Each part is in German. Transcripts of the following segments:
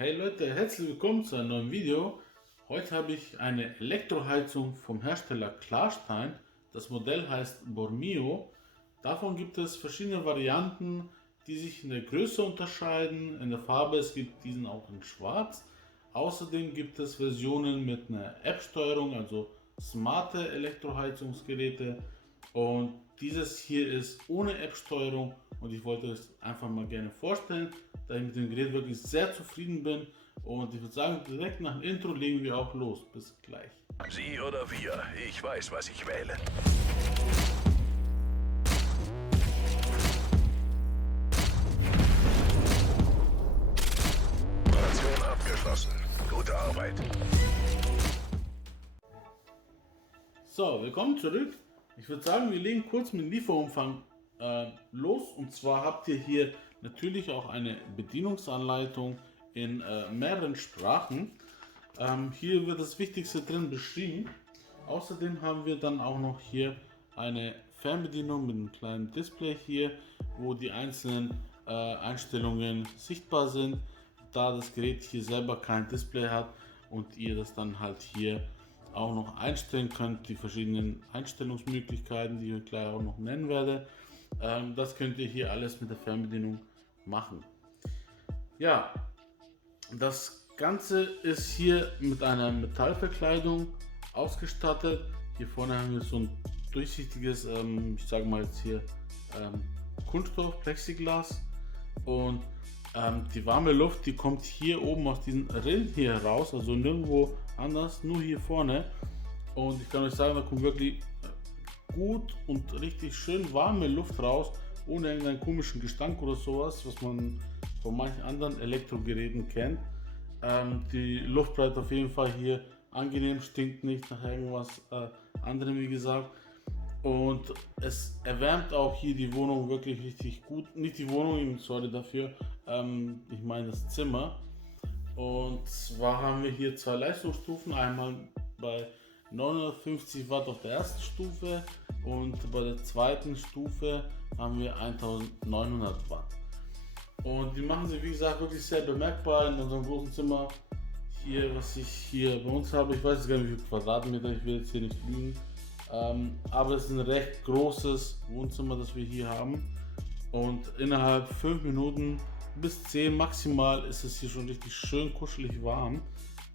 Hey Leute, herzlich willkommen zu einem neuen Video. Heute habe ich eine Elektroheizung vom Hersteller Klarstein. Das Modell heißt Bormio. Davon gibt es verschiedene Varianten, die sich in der Größe unterscheiden, in der Farbe. Es gibt diesen auch in Schwarz. Außerdem gibt es Versionen mit einer App-Steuerung, also smarte Elektroheizungsgeräte. Und dieses hier ist ohne App-Steuerung und ich wollte es einfach mal gerne vorstellen, da ich mit dem Gerät wirklich sehr zufrieden bin. Und ich würde sagen, direkt nach dem Intro legen wir auch los. Bis gleich. Sie oder wir, ich weiß, was ich wähle. Operation abgeschlossen. Gute Arbeit. So, willkommen zurück. Ich würde sagen, wir legen kurz mit dem Lieferumfang los. Und zwar habt ihr hier natürlich auch eine Bedienungsanleitung in mehreren Sprachen. Hier wird das Wichtigste drin beschrieben. Außerdem haben wir dann auch noch hier eine Fernbedienung mit einem kleinen Display hier, wo die einzelnen Einstellungen sichtbar sind, da das Gerät hier selber kein Display hat und ihr das dann halt hier auch noch einstellen könnt, die verschiedenen Einstellungsmöglichkeiten, die ich gleich auch noch nennen werde. Das könnt ihr hier alles mit der Fernbedienung machen. Ja, das Ganze ist hier mit einer Metallverkleidung ausgestattet. Hier vorne haben wir so ein durchsichtiges, ich sage mal jetzt hier Kunststoff, Plexiglas, und die warme Luft, die kommt hier oben aus diesen Rillen hier raus, also nirgendwo anders, nur hier vorne. Und ich kann euch sagen, da kommt wirklich gut und richtig schön warme Luft raus, ohne irgendeinen komischen Gestank oder sowas, was man von manchen anderen Elektrogeräten kennt. Die Luft bleibt auf jeden Fall hier angenehm, stinkt nicht nach irgendwas anderem, wie gesagt. Und es erwärmt auch hier die Wohnung wirklich richtig gut. Nicht die Wohnung, sorry dafür, ich meine das Zimmer. Und zwar haben wir hier zwei Leistungsstufen, einmal bei 950 Watt auf der ersten Stufe und bei der zweiten Stufe haben wir 1900 Watt. Und die machen sich, wie gesagt, wirklich sehr bemerkbar in unserem großen Zimmer. Hier, was ich hier bei uns habe, ich weiß jetzt gar nicht, wie viele Quadratmeter, ich will jetzt hier nicht lügen. Aber es ist ein recht großes Wohnzimmer, das wir hier haben. Und innerhalb 5 Minuten bis 10 maximal ist es hier schon richtig schön kuschelig warm.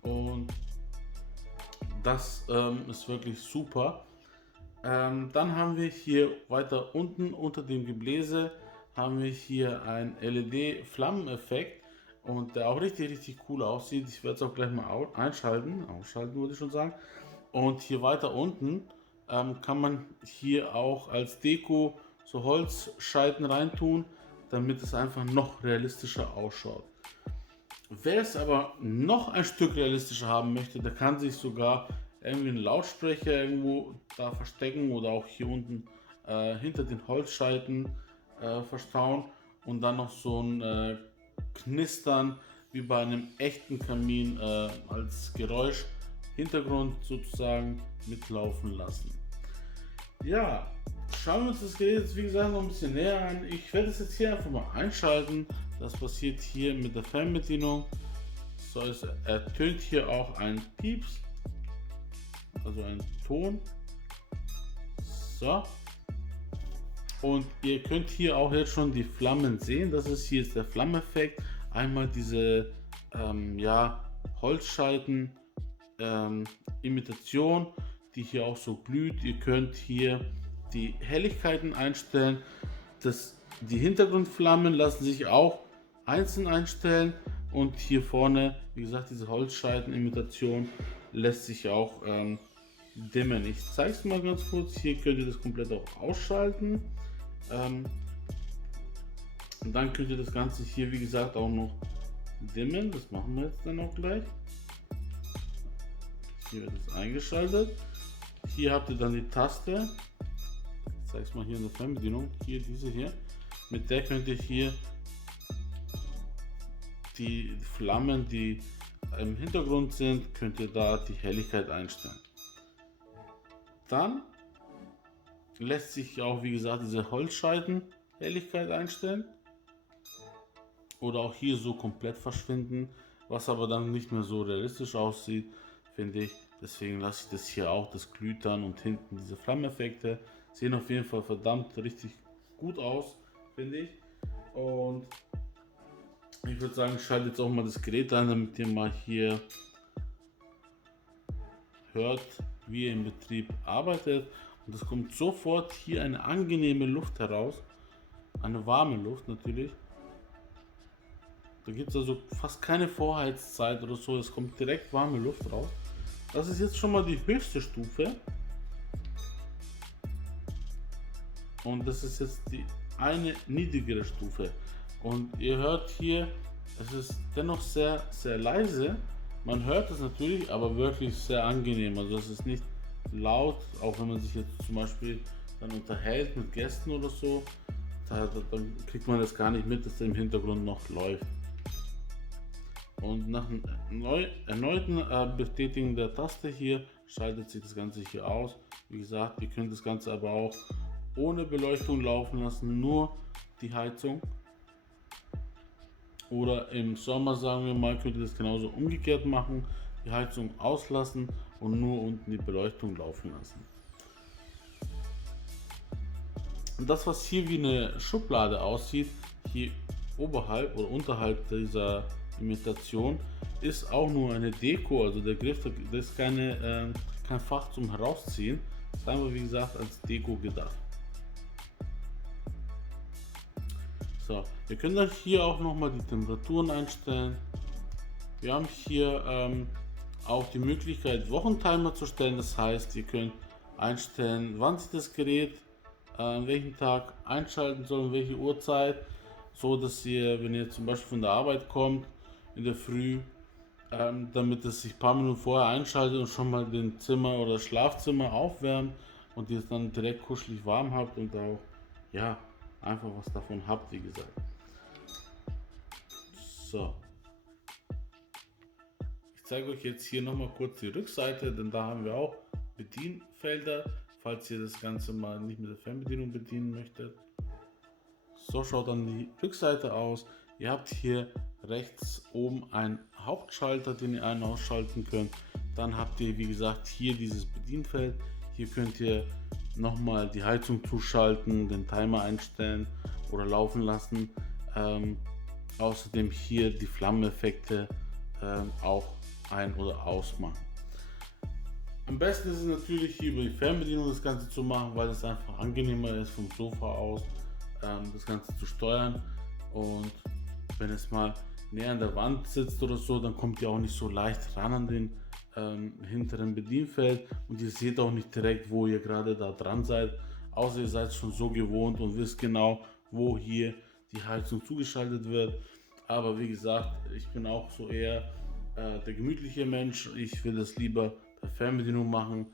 Und das ist wirklich super. Dann haben wir hier weiter unten unter dem Gebläse haben wir hier einen LED-Flammeneffekt und der auch richtig cool aussieht. Ich werde es auch gleich mal ausschalten würde ich schon sagen. Und hier weiter unten kann man hier auch als Deko so Holzscheiten reintun, damit es einfach noch realistischer ausschaut. Wer es aber noch ein Stück realistischer haben möchte, der kann sich sogar irgendwie einen Lautsprecher irgendwo da verstecken oder auch hier unten hinter den Holzscheiten verstauen und dann noch so ein Knistern wie bei einem echten Kamin als Geräusch Hintergrund sozusagen mitlaufen lassen. Ja, schauen wir uns das Gerät jetzt wie gesagt noch ein bisschen näher an. Ich werde es jetzt hier einfach mal einschalten. Das passiert hier mit der Fernbedienung. So, es ertönt hier auch ein Pieps, also ein Ton. So. Und ihr könnt hier auch jetzt schon die Flammen sehen. Das ist hier jetzt der Flammeffekt. Einmal diese Holzscheiten Imitation, die hier auch so glüht. Ihr könnt hier die Helligkeiten einstellen. Die Hintergrundflammen lassen sich auch einzeln einstellen. Und hier vorne, wie gesagt, diese Holzscheiten-Imitation lässt sich auch dimmen. Ich zeige es mal ganz kurz. Hier könnt ihr das komplett auch ausschalten. Und dann könnt ihr das Ganze hier, wie gesagt, auch noch dimmen. Das machen wir jetzt dann auch gleich. Hier wird es eingeschaltet. Hier habt ihr dann die Taste. Ich zeige es mal hier in der Fernbedienung. Hier diese hier. Mit der könnt ihr hier die Flammen, die im Hintergrund sind, könnt ihr da die Helligkeit einstellen. Dann lässt sich auch, wie gesagt, diese Holzscheiten Helligkeit einstellen oder auch hier so komplett verschwinden. was aber dann nicht mehr so realistisch aussieht, finde ich. Deswegen lasse ich das hier auch, das glüht dann und hinten diese Flammeneffekte sehen auf jeden Fall verdammt richtig gut aus, finde ich. Und ich würde sagen, ich schalte jetzt auch mal das Gerät an, damit ihr mal hier hört, wie er im Betrieb arbeitet. Und es kommt sofort hier eine angenehme Luft heraus, eine warme Luft natürlich. Da gibt es also fast keine Vorheizzeit oder so, es kommt direkt warme Luft raus. Das ist jetzt schon mal die höchste Stufe. Und das ist jetzt die eine niedrigere Stufe. Und ihr hört hier, es ist dennoch sehr, sehr leise. Man hört es natürlich, aber wirklich sehr angenehm. Also es ist nicht laut, auch wenn man sich jetzt zum Beispiel dann unterhält mit Gästen oder so, dann kriegt man das gar nicht mit, dass da im Hintergrund noch läuft. Und nach erneuten Bestätigen der Taste hier schaltet sich das Ganze hier aus. Wie gesagt, ihr könnt das Ganze aber auch ohne Beleuchtung laufen lassen, nur die Heizung. Oder im Sommer, sagen wir mal, könnt ihr das genauso umgekehrt machen, die Heizung auslassen und nur unten die Beleuchtung laufen lassen. Und das, was hier wie eine Schublade aussieht, hier oberhalb oder unterhalb dieser Imitation, ist auch nur eine Deko. Also der Griff, das ist kein Fach zum Herausziehen, das ist einfach, wie gesagt, als Deko gedacht. So, wir können dann hier auch nochmal die Temperaturen einstellen. Wir haben hier auch die Möglichkeit, Wochentimer zu stellen. Das heißt, ihr könnt einstellen, wann sich das Gerät an welchem Tag einschalten soll, welche Uhrzeit, so dass ihr, wenn ihr zum Beispiel von der Arbeit kommt in der Früh, damit es sich ein paar Minuten vorher einschaltet und schon mal den Zimmer oder das Schlafzimmer aufwärmt und ihr es dann direkt kuschelig warm habt und auch, ja, einfach was davon habt, wie gesagt. So. Ich zeige euch jetzt hier nochmal kurz die Rückseite, denn da haben wir auch Bedienfelder, falls ihr das Ganze mal nicht mit der Fernbedienung bedienen möchtet. So schaut dann die Rückseite aus. Ihr habt hier rechts oben einen Hauptschalter, den ihr ein- und ausschalten könnt. Dann habt ihr, wie gesagt, hier dieses Bedienfeld. Hier könnt ihr nochmal die Heizung zuschalten, den Timer einstellen oder laufen lassen. Außerdem hier die Flammeneffekte auch ein- oder ausmachen. Am besten ist es natürlich hier über die Fernbedienung das Ganze zu machen, weil es einfach angenehmer ist vom Sofa aus das Ganze zu steuern. Und wenn es mal näher an der Wand sitzt oder so, dann kommt ihr auch nicht so leicht ran an den hinteren Bedienfeld und ihr seht auch nicht direkt, wo ihr gerade da dran seid, außer ihr seid schon so gewohnt und wisst genau, wo hier die Heizung zugeschaltet wird. Aber wie gesagt, ich bin auch so eher der gemütliche Mensch. Ich will das lieber per Fernbedienung machen.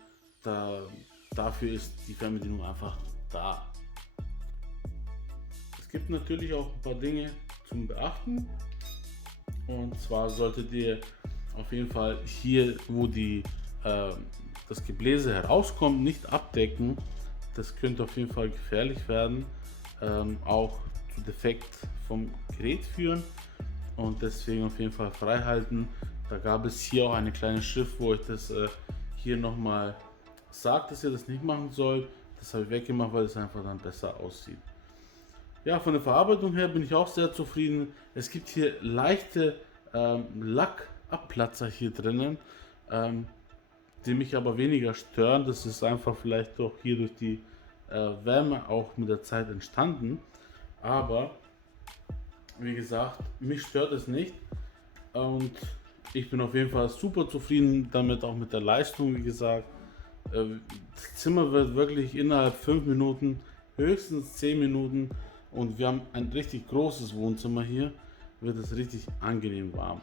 Dafür ist die Fernbedienung einfach da. Es gibt natürlich auch ein paar Dinge zum Beachten. Und zwar solltet ihr auf jeden Fall hier, wo das Gebläse herauskommt, nicht abdecken. Das könnte auf jeden Fall gefährlich werden, auch zu Defekt vom Gerät führen. Und deswegen auf jeden Fall frei halten. Da gab es hier auch eine kleine Schrift, wo ich das hier nochmal sagt, dass ihr das nicht machen sollt. Das habe ich weggemacht, weil es einfach dann besser aussieht. Ja, von der Verarbeitung her bin ich auch sehr zufrieden. Es gibt hier leichte Lackabplatzer hier drinnen, die mich aber weniger stören. Das ist einfach vielleicht doch hier durch die Wärme auch mit der Zeit entstanden. Aber wie gesagt, mich stört es nicht und ich bin auf jeden Fall super zufrieden damit, auch mit der Leistung. Wie gesagt, das Zimmer wird wirklich innerhalb 5 Minuten, höchstens 10 Minuten, und wir haben ein richtig großes Wohnzimmer hier, wird es richtig angenehm warm.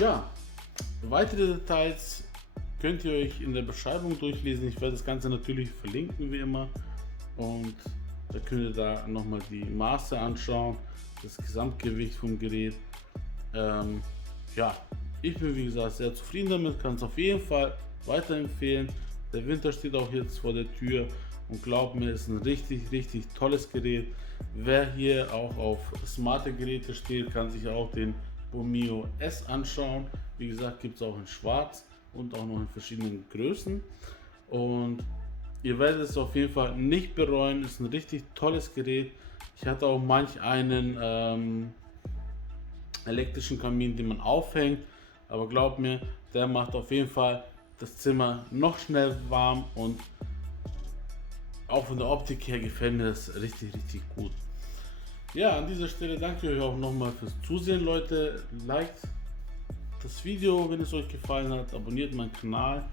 Ja, weitere Details könnt ihr euch in der Beschreibung durchlesen. Ich werde das Ganze natürlich verlinken wie immer und da könnt ihr da nochmal die Maße anschauen, das Gesamtgewicht vom Gerät. Ja, ich bin wie gesagt sehr zufrieden damit, kann es auf jeden Fall weiterempfehlen. Der Winter steht auch jetzt vor der Tür und glaubt mir, es ist ein richtig, richtig tolles Gerät. Wer hier auch auf smarte Geräte steht, kann sich auch den Bormio S anschauen. Wie gesagt, gibt es auch in schwarz und auch noch in verschiedenen Größen. Und ihr werdet es auf jeden Fall nicht bereuen. Ist ein richtig tolles Gerät. Ich hatte auch manch einen elektrischen Kamin, den man aufhängt. Aber glaubt mir, der macht auf jeden Fall das Zimmer noch schnell warm und auch von der Optik her gefällt mir das richtig gut. Ja, an dieser Stelle danke ich euch auch nochmal fürs Zusehen, Leute. Liked das Video, wenn es euch gefallen hat. Abonniert meinen Kanal.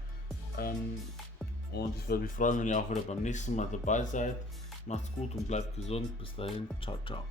Und ich würde mich freuen, wenn ihr auch wieder beim nächsten Mal dabei seid. Macht's gut und bleibt gesund. Bis dahin. Ciao, ciao.